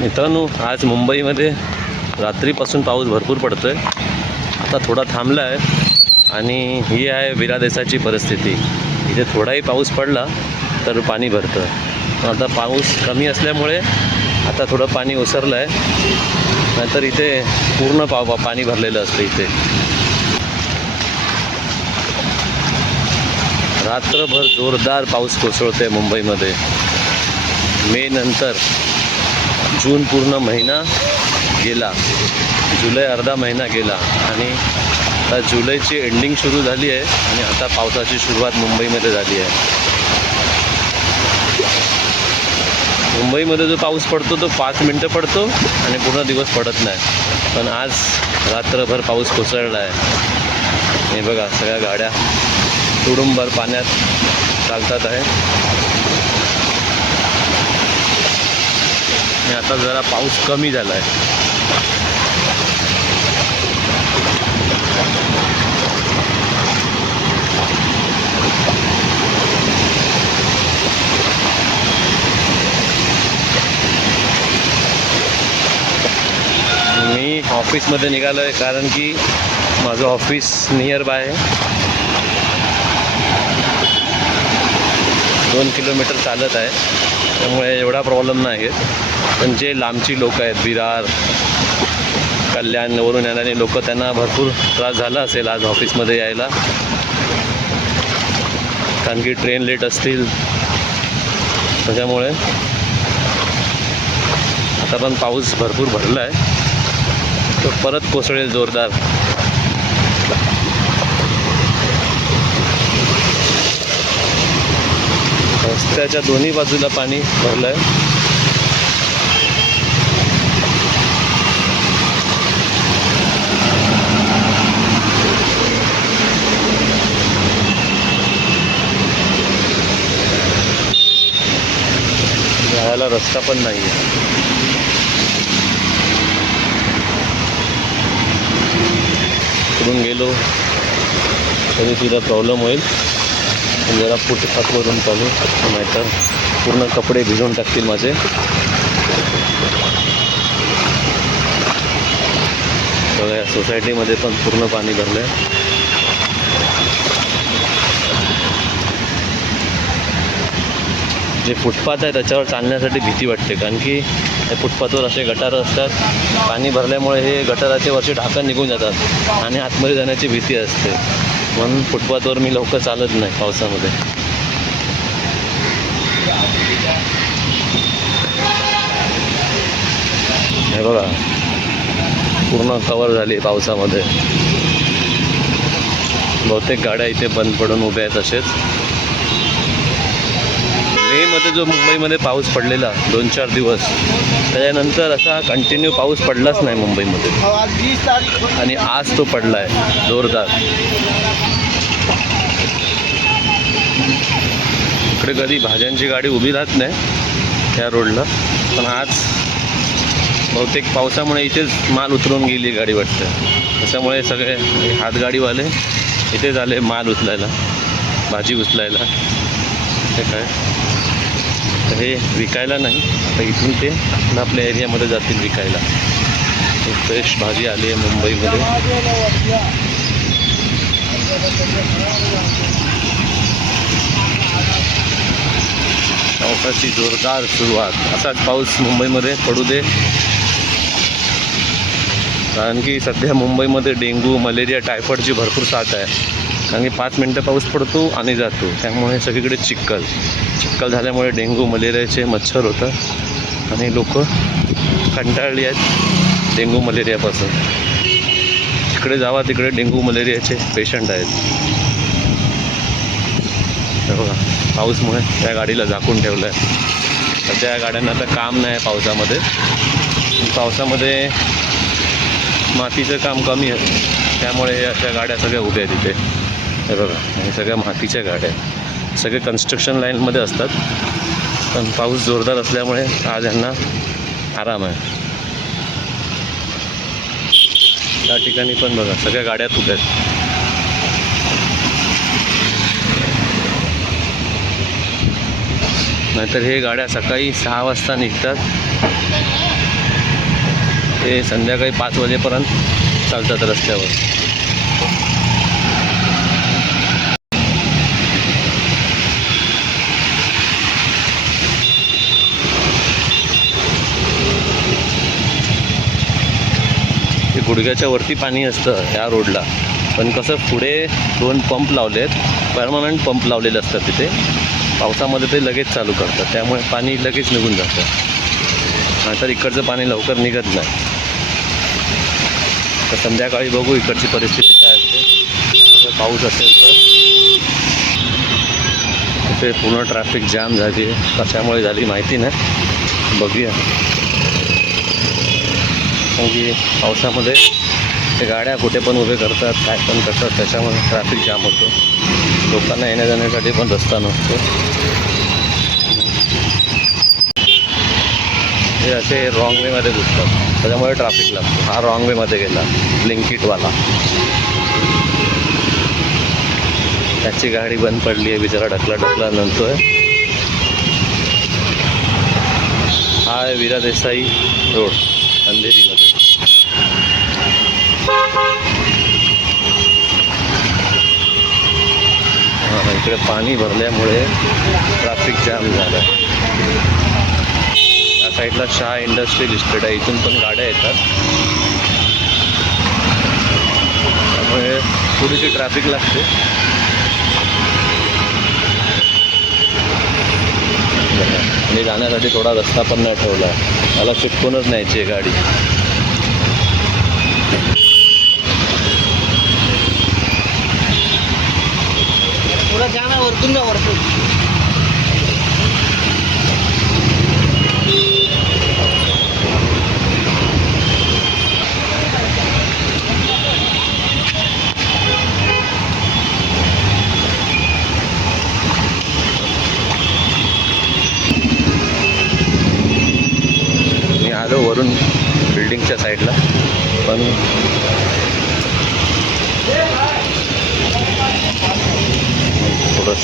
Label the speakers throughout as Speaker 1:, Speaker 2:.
Speaker 1: मित्रांनो आज मुंबईमध्ये रात्रीपासून पाऊस भरपूर पडतो आहे आता थोडा थांबला आहे आणि ही आहे विरादेशाची परिस्थिती. इथे थोडाही पाऊस पडला तर पाणी भरतं पण आता पाऊस कमी असल्यामुळे आता थोडं पाणी ओसरलं आहे नाहीतर इथे पूर्ण पाव पाणी भरलेलं असतं इथे. रात्रभर जोरदार पाऊस कोसळतो आहे मुंबईमध्ये. मे नंतर जून पूर्ण महिना गेला. जुलै अर्धा महिना गेला आणि आता जुलैची एंडिंग सुरू झाली आहे आणि आता पावसाची सुरुवात मुंबईमध्ये झाली आहे. मुंबईमध्ये जो पाऊस पडतो तो पाच मिनटं पडतो आणि पूर्ण दिवस पडत नाही. पण आज रात्रभर पाऊस कोसळला आहे हे बघा सगळ्या गाड्या तुडुंबर पाण्यात चालतात आहे. आणि आता जरा पाऊस कमी झाला आहे मी ऑफिसमध्ये निघालो आहे कारण की माझं ऑफिस नियर बाय आहे. दोन किलोमीटर चालत आहे. त्यामुळे एवढा प्रॉब्लेम नाही आहे. पण जे लांबची लोक आहेत विरार कल्याणवरून येणारे लोक त्यांना भरपूर त्रास झाला असेल आज ऑफिसमध्ये यायला. कारण की ट्रेन लेट असतील. त्याच्यामुळे आता पण पाऊस भरपूर भरला आहे तो परत कोसळेल जोरदार. रस्त्याच्या दोन्ही बाजूला पाणी भरलं आहे जायला रस्ता पण नाही आहे गेलो तरी सुद्धा प्रॉब्लेम होईल. पण जरा फुटपाथवरून चालू. नाहीतर पूर्ण कपडे भिजवून टाकतील माझे. बघा या सोसायटीमध्ये पण पूर्ण पाणी भरलं आहे जे फुटपाथ आहे त्याच्यावर चालण्यासाठी भीती वाटते कारण की त्या फुटपाथवर असे गटार असतात. पाणी भरल्यामुळे हे गटाराचे वरचे ढाकण निघून जातात आणि आतमध्ये जाण्याची भीती असते. म्हणून फुटपाथवर मी लवकर चालत नाही पावसामध्ये. हे बघा पूर्ण कवर झाली पावसामध्ये. बहुतेक गाड्या इथे बंद पडून उभ्या आहेत तसेच मेमध्ये जो मुंबईमध्ये पाऊस पडलेला दोन चार दिवस त्याच्यानंतर असा कंटिन्यू पाऊस पडलाच नाही मुंबईमध्ये. आणि आज तो पडला आहे जोरदार. इकडे कधी भाज्यांची गाडी उभी राहत नाही त्या रोडला. पण आज बहुतेक पावसामुळे इथेच माल उतरून गेली गाडी वाटतं. त्याच्यामुळे सगळे हातगाडीवाले इथेच आले माल उचलायला भाजी उचलायला. ते काय? तर हे विकायला नाही आता इथून ते आपल्या एरियामध्ये जातील विकायला. फ्रेश भाजी आली आहे मुंबईमध्ये. पावसाची जोरदार सुरुवात. असाच पाऊस मुंबईमध्ये पडू दे. कारण की सध्या मुंबईमध्ये डेंग्यू मलेरिया टायफॉईडची भरपूर साथ आहे. कारण की पाच मिनटं पाऊस पडतो आणि जातो. त्यामुळे सगळीकडे चिक्कल चिक्कल झाल्यामुळे डेंग्यू मलेरियाचे मच्छर होतात आणि लोक कंटाळली आहेत डेंग्यू मलेरियापासून. इकडे जावा तिकडे डेंग्यू मलेरियाचे पेशंट आहेत. हे बघा पाऊसमुळे त्या गाडीला झाकून ठेवलं आहे तर त्या गाड्यांना आता काम नाही आहे पावसामध्ये. पावसामध्ये मातीचं काम कमी आहे. त्यामुळे अशा गाड्या सगळ्या उभ्या आहेत हे बघा हे सगळ्या मातीच्या गाड्या आहेत. सगळे कन्स्ट्रक्शन लाईनमध्ये असतात. पण पाऊस जोरदार असल्यामुळे आज यांना आराम आहे. त्या ठिकाणी पण बघा सगळ्या गाड्यात उभ्या आहेत. नाहीतर हे गाड्या सकाळी सहा वाजता निघतात. ते संध्याकाळी पाच वाजेपर्यंत चालतात रस्त्यावर. गुडघ्याच्या वरती पाणी असतं या रोडला. पण कसं पुढे दोन पंप लावले आहेत परमनंट पंप लावलेले असतात तिथे. पावसामध्ये ते लगेच चालू करतात. त्यामुळे पाणी लगेच निघून जातं. नाहीतर इकडचं पाणी लवकर निघत नाही. तर संध्याकाळी बघू इकडची परिस्थिती काय असते. पाऊस असेल तर. तिथे पूर्ण ट्रॅफिक जाम झाली कशामुळे झाली माहिती नाही. बघूया. कारण की पावसामध्ये ते गाड्या कुठे पण उभे करतात काय पण करतात त्याच्यामुळे ट्रॅफिक जाम होतो. लोकांना येण्या जाण्यासाठी पण रस्ता नसतो. हे असे रॉंग वेमध्ये घुसतात त्याच्यामुळे ट्रॅफिक लागतो. हा रॉंग वेमध्ये गेला. ब्लिंकिटवाला त्याची गाडी बंद पडली आहे बिचारा ढकला ढकला नंतर. हा आहे विरा देसाई रोड अंधेरीमध्ये हां इकडे पाणी भरल्यामुळे ट्रॅफिक जाम झाला. आहे या साईडला शहा इंडस्ट्रियल इस्टेट आहे इथून पण गाड्या येतात. त्यामुळे थोडीशी ट्रॅफिक लागते. आणि जाण्यासाठी थोडा रस्ता पण नाही ठेवला. मला चिटकूनच न्यायची आहे गाडी.
Speaker 2: थोडा जाम आहे वरतून जा वरतून
Speaker 1: मी आलो वरून बिल्डिंगच्या साईडला पण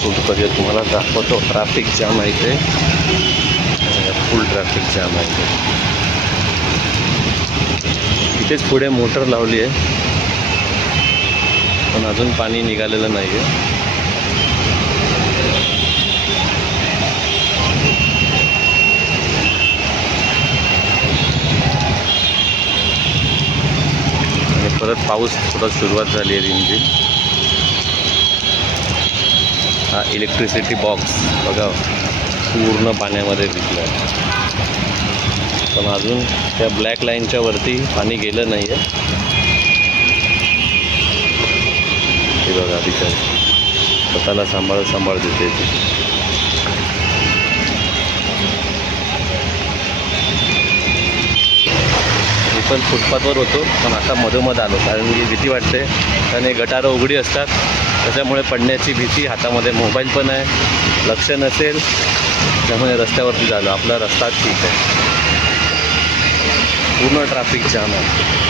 Speaker 1: थोडं करूया तुम्हाला दाखवतो ट्रॅफिक जाम आहे ते फुल ट्रॅफिक जाम आहे ते इथेच पुढे मोटर लावली आहे. पण अजून पाणी निघालेलं नाही आहे परत पाऊस थोडा सुरुवात झाली आहे रिमझिम. हा इलेक्ट्रिसिटी बॉक्स बघा पूर्ण पाण्यामध्ये दिसला आहे पण अजून त्या ब्लॅक लाईनच्या वरती पाणी गेलं नाही आहे हे बघा तिथे. स्वतःला सांभाळ सांभाळ देते ती. पण फुटपाथवर होतो पण आता मधोमध आलो. कारण की भीती वाटते. कारण हे गटारं उघडी असतात. त्याच्यामुळे पडण्याची भीती हातामध्ये मोबाईल पण आहे. लक्ष नसेल त्यामुळे रस्त्यावरती झालं. आपला रस्ता ठीक आहे. पूर्ण ट्रॅफिक जाम आहे.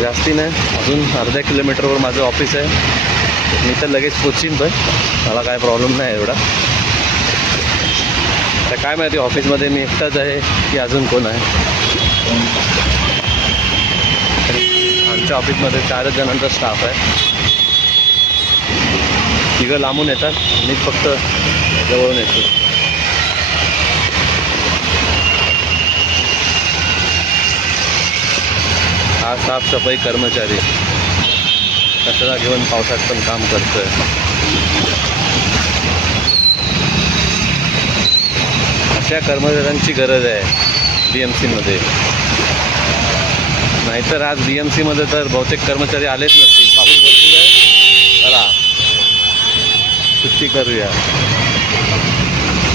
Speaker 1: जास्ती नाही. अजून अर्ध्या किलोमीटरवर माझं ऑफिस आहे. मी तर लगेच पोचीन पण. मला काय प्रॉब्लेम नाही एवढा. तर काय माहिती ऑफिसमध्ये मी एकटाच आहे की अजून कोण आहे? आमच्या ऑफिसमध्ये चारच जणांचा स्टाफ आहे. तिघं लांबून येतात मी फक्त जवळून येतो. हा साफसफाई कर्मचारी. कचरा घेऊन पावसात पण काम करतोय. अशा कर्मचाऱ्यांची गरज आहे बी एम सीमध्ये नाहीतर आज बी एम सीमध्ये तर बहुतेक कर्मचारी आलेच नसतील. पाऊस भरपूर आहे चला. सुट्टी करूया.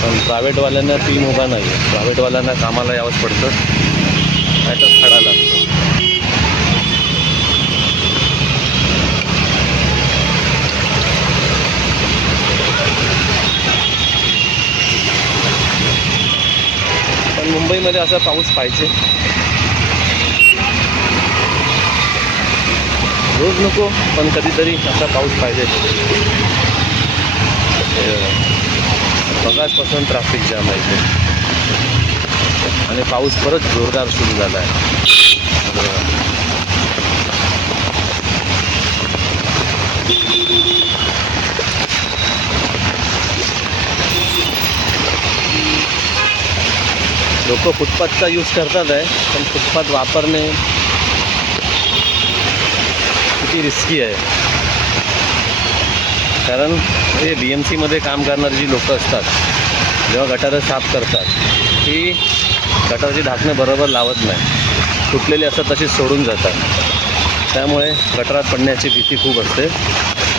Speaker 1: पण प्रायव्हेटवाल्यांना टीम उभा नाही प्रायव्हेटवाल्यांना कामाला यावंच पडतं. नाहीतर खडा लागतो. पण मुंबईमध्ये असा पाऊस पाहिजे. रोज नको पण कधीतरी असा पाऊस पाहिजे. बघाचपासून ट्रॅफिक जाम आहे इथे. आणि पाऊस परत जोरदार सुरू झाला आहे लोक फुटपाथचा यूज करतात आहे पण फुटपाथ वापरणे ती रिस्की आहे. कारण हे बी एम सीमध्ये काम करणारी जी लोकं असतात जेव्हा गटारं साफ करतात ती गटारची ढाकणं बरोबर लावत नाही. तुटलेली असतात तशीच सोडून जातात. त्यामुळे गटारात पडण्याची भीती खूप असते.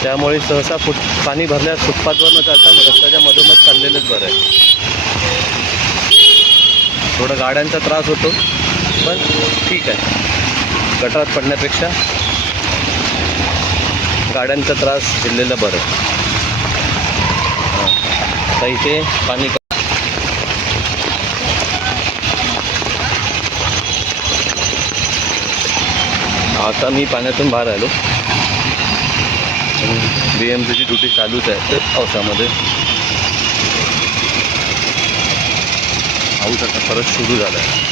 Speaker 1: त्यामुळे सहसा फुट पाणी भरल्यास फुटपाथवर न चालता रस्त्याच्या मधोमध चाललेलंच बरं आहे. थोडा गाड्यांचा त्रास होतो पण ठीक आहे. गटारात पडण्यापेक्षा गाड्यांचा त्रास दिलेलं बरं. तर इथे पाणी आता मी पाण्यातून बाहेर आलो. बी एम सीची ड्युटी चालूच आहे. पावसामध्ये. पाऊस आता परत सुरू झाला आहे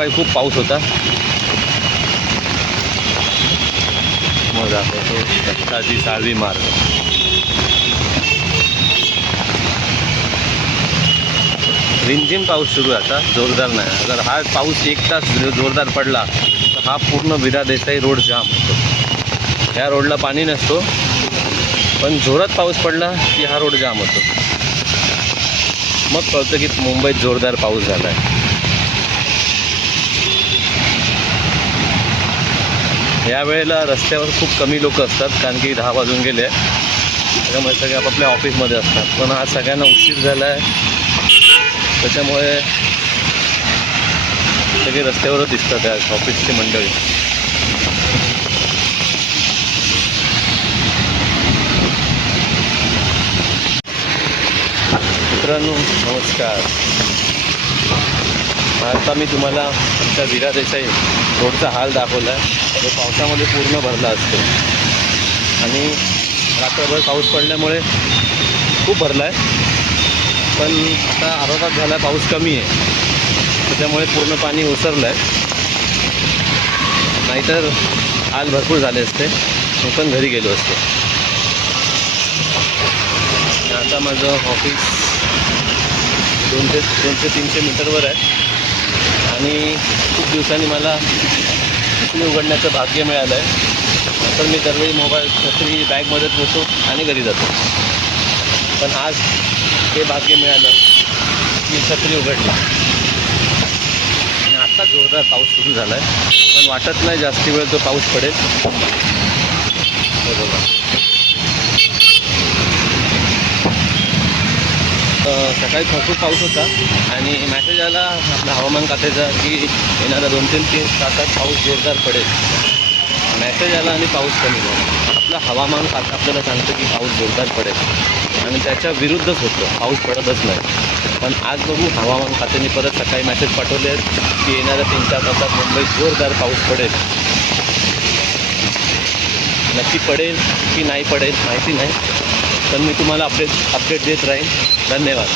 Speaker 1: सकाळी खूप पाऊस होता. मग दाखवतो दत्ताजी साळवी मार्ग. रिमझिम पाऊस सुरू आहे आता जोरदार नाही. अगर हा पाऊस एक तास जोरदार पडला तर हा पूर्ण विरा देसाई रोड जाम होतो. ह्या रोडला पाणी नसतो पण जोरात पाऊस पडला की हा रोड जाम होतो. मग कळतं की मुंबईत जोरदार पाऊस झाला आहे यावेळेला रस्त्यावर खूप कमी लोक असतात कारण की दहा वाजून गेले. त्याच्यामुळे सगळे आपापल्या ऑफिसमध्ये असतात. पण आज सगळ्यांना उशीर झाला आहे त्याच्यामुळे सगळे रस्त्यावरच दिसतात आज ऑफिसची मंडळी. मित्रांनो नमस्कार. आता मी तुम्हाला आमच्या विरा देसाई रोडचा हाल दाखवला आहे जो पावसामध्ये पूर्ण भरला असतो. आणि रात्रभर पाऊस पडल्यामुळे खूप भरला आहे पण आता अर्धा तास झाला पाऊस कमी आहे. त्याच्यामुळे पूर्ण पाणी ओसरलं आहे नाहीतर हाल भरपूर झाले असते. मी पण घरी गेलो असतो. आता माझं ऑफिस दोनशे दोनशे तीनशे मीटरवर आहे. आणि खूप दिवसांनी मला छत्री उघडण्याचं भाग्य मिळालं आहे तर मी दरवेळी मोबाईल छत्री बॅगमध्येच पोचतो आणि घरी जातो. पण आज हे भाग्य मिळालं मी छत्री उघडली. आणि आत्ता जोरदार पाऊस सुरू झाला आहे पण वाटत नाही जास्ती वेळ तो पाऊस पडेल. बरोबर बघा अ, सकाळी भरपूर पाऊस होता आणि मॅसेज आला आपला हवामान खात्याचा की येणाऱ्या दोन तीन तीन तासात पाऊस जोरदार पडेल. मॅसेज आला आणि पाऊस कमी झाला. आपलं हवामान खातं आपल्याला सांगतं की पाऊस जोरदार पडेल. आणि त्याच्या विरुद्धच होतं. पाऊस पडतच नाही. पण आज बघू हवामान खात्याने परत सकाळी मॅसेज पाठवले आहेत की येणाऱ्या तीन चार तासात मुंबईत जोरदार पाऊस पडेल. नक्की पडेल की नाही पडेल माहिती नाही. तर मी तुम्हाला अपडेट अपडेट देत राहीन. धन्यवाद.